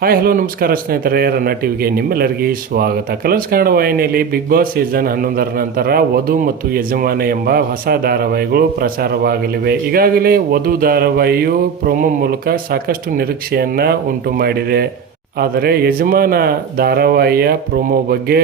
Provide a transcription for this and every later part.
Hi hello ನಮಸ್ಕಾರ ಸ್ನೇಹಿತರೆ, ರನ್ನ ಟಿವಿಗೆ ನಿಮ್ಮೆಲ್ಲರಿಗೆ ಸ್ವಾಗತ. ಕಲರ್ಸ್ ಕನ್ನಡ ವಾಹಿನಿಯಲ್ಲಿ ಬಿಗ್ ಬಾಸ್ ಸೀಸನ್ ಹನ್ನೊಂದರ ನಂತರ ವಧು ಮತ್ತು ಯಜಮಾನ ಎಂಬ ಹೊಸ ಧಾರಾವಾಹಿಗಳು ಪ್ರಸಾರವಾಗಲಿವೆ. ಈಗಾಗಲೇ ವಧು ಧಾರಾವಾಹಿಯು ಪ್ರೊಮೋ ಮೂಲಕ ಸಾಕಷ್ಟು ನಿರೀಕ್ಷೆಯನ್ನು ಉಂಟು ಮಾಡಿದೆ ಆದರೆ ಯಜಮಾನ ಧಾರಾವಾಹಿಯ ಪ್ರೊಮೋ ಬಗ್ಗೆ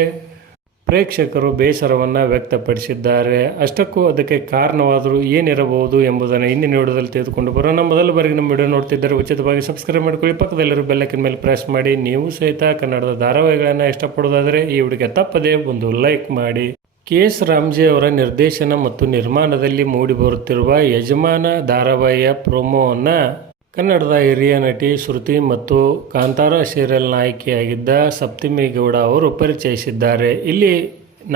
ಪ್ರೇಕ್ಷಕರು ಬೇಸರವನ್ನು ವ್ಯಕ್ತಪಡಿಸಿದ್ದಾರೆ. ಅಷ್ಟಕ್ಕೂ ಅದಕ್ಕೆ ಕಾರಣವಾದರೂ ಏನಿರಬಹುದು ಎಂಬುದನ್ನು ಇಂದಿನ ವಿಡಿಯೋದಲ್ಲಿ ತೆಗೆದುಕೊಂಡು ಬರೋಣ. ಮೊದಲ ಬಾರಿಗೆ ನಮ್ಮ ವಿಡಿಯೋ ನೋಡ್ತಿದ್ದರೆ ಉಚಿತವಾಗಿ ಸಬ್ಸ್ಕ್ರೈಬ್ ಮಾಡ್ಕೊಳ್ಳಿ. ಪಕ್ಕದಲ್ಲಿರೋ ಬೆಲ್ಲಕ್ಕಿನ ಮೇಲೆ ಪ್ರೆಸ್ ಮಾಡಿ. ನೀವು ಸಹಿತ ಕನ್ನಡದ ಧಾರಾವಾಹಿಗಳನ್ನು ಇಷ್ಟಪಡೋದಾದರೆ ಈ ವಿಡಿಯೋಗೆ ತಪ್ಪದೇ ಒಂದು ಲೈಕ್ ಮಾಡಿ. ಕೆ ಎಸ್ ರಾಮ್ಜಿ ಅವರ ನಿರ್ದೇಶನ ಮತ್ತು ನಿರ್ಮಾಣದಲ್ಲಿ ಮೂಡಿಬರುತ್ತಿರುವ ಯಜಮಾನ ಧಾರಾವಾಹಿಯ ಪ್ರೊಮೋವನ್ನು ಕನ್ನಡದ ಹಿರಿಯ ನಟಿ ಶ್ರುತಿ ಮತ್ತು ಕಾಂತಾರ ಸೀರಿಯಲ್ ನಾಯಕಿಯಾಗಿದ್ದ ಸಪ್ತಿಮೇಗೌಡ ಗೌಡ ಅವರು ಪರಿಚಯಿಸಿದ್ದಾರೆ. ಇಲ್ಲಿ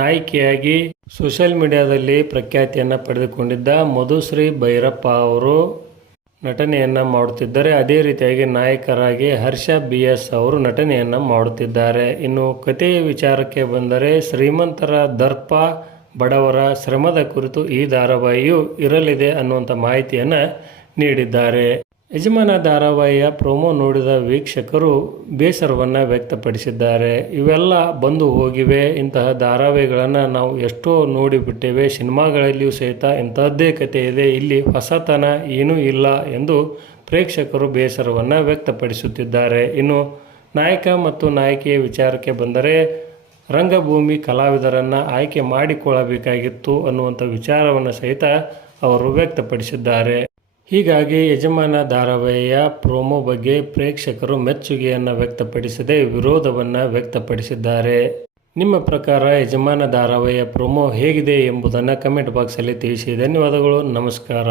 ನಾಯಕಿಯಾಗಿ ಸೋಷಿಯಲ್ ಮೀಡಿಯಾದಲ್ಲಿ ಪ್ರಖ್ಯಾತಿಯನ್ನು ಪಡೆದುಕೊಂಡಿದ್ದ ಮಧುಶ್ರೀ ಭೈರಪ್ಪ ಅವರು ನಟನೆಯನ್ನು ಮಾಡುತ್ತಿದ್ದಾರೆ. ಅದೇ ರೀತಿಯಾಗಿ ನಾಯಕರಾಗಿ ಹರ್ಷ ಬಿ ಎಸ್ ಅವರು ನಟನೆಯನ್ನು ಮಾಡುತ್ತಿದ್ದಾರೆ. ಇನ್ನು ಕಥೆಯ ವಿಚಾರಕ್ಕೆ ಬಂದರೆ ಶ್ರೀಮಂತರ ದರ್ಪ ಬಡವರ ಶ್ರಮದ ಕುರಿತು ಈ ಧಾರಾವಾಹಿಯು ಇರಲಿದೆ ಅನ್ನುವಂಥ ಮಾಹಿತಿಯನ್ನು ನೀಡಿದ್ದಾರೆ. ಯಜಮಾನ ಧಾರಾವಾಹಿಯ ಪ್ರೊಮೋ ನೋಡಿದ ವೀಕ್ಷಕರು ಬೇಸರವನ್ನು ವ್ಯಕ್ತಪಡಿಸಿದ್ದಾರೆ. ಇವೆಲ್ಲ ಬಂದು ಹೋಗಿವೆ. ಇಂತಹ ಧಾರಾವಾಹಿಗಳನ್ನು ನಾವು ಎಷ್ಟೋ ನೋಡಿಬಿಟ್ಟೇವೆ. ಸಿನಿಮಾಗಳಲ್ಲಿಯೂ ಸಹಿತ ಇಂತಹದ್ದೇ ಕಥೆ ಇದೆ. ಇಲ್ಲಿ ಹೊಸತನ ಏನೂ ಇಲ್ಲ ಎಂದು ಪ್ರೇಕ್ಷಕರು ಬೇಸರವನ್ನು ವ್ಯಕ್ತಪಡಿಸುತ್ತಿದ್ದಾರೆ. ಇನ್ನು ನಾಯಕ ಮತ್ತು ನಾಯಕಿಯ ವಿಚಾರಕ್ಕೆ ಬಂದರೆ ರಂಗಭೂಮಿ ಕಲಾವಿದರನ್ನು ಆಯ್ಕೆ ಮಾಡಿಕೊಳ್ಳಬೇಕಾಗಿತ್ತು ಅನ್ನುವಂಥ ವಿಚಾರವನ್ನು ಸಹಿತ ಅವರು ವ್ಯಕ್ತಪಡಿಸಿದ್ದಾರೆ. ಹೀಗಾಗಿ ಯಜಮಾನ ಧಾರಾವಾಹಿಯ ಪ್ರೋಮೋ ಬಗ್ಗೆ ಪ್ರೇಕ್ಷಕರು ಮೆಚ್ಚುಗೆಯನ್ನು ವ್ಯಕ್ತಪಡಿಸದೆ ವಿರೋಧವನ್ನು ವ್ಯಕ್ತಪಡಿಸಿದ್ದಾರೆ. ನಿಮ್ಮ ಪ್ರಕಾರ ಯಜಮಾನ ಧಾರಾವಾಹಿಯ ಪ್ರೋಮೋ ಹೇಗಿದೆ ಎಂಬುದನ್ನು ಕಮೆಂಟ್ ಬಾಕ್ಸಲ್ಲಿ ತಿಳಿಸಿ. ಧನ್ಯವಾದಗಳು, ನಮಸ್ಕಾರ.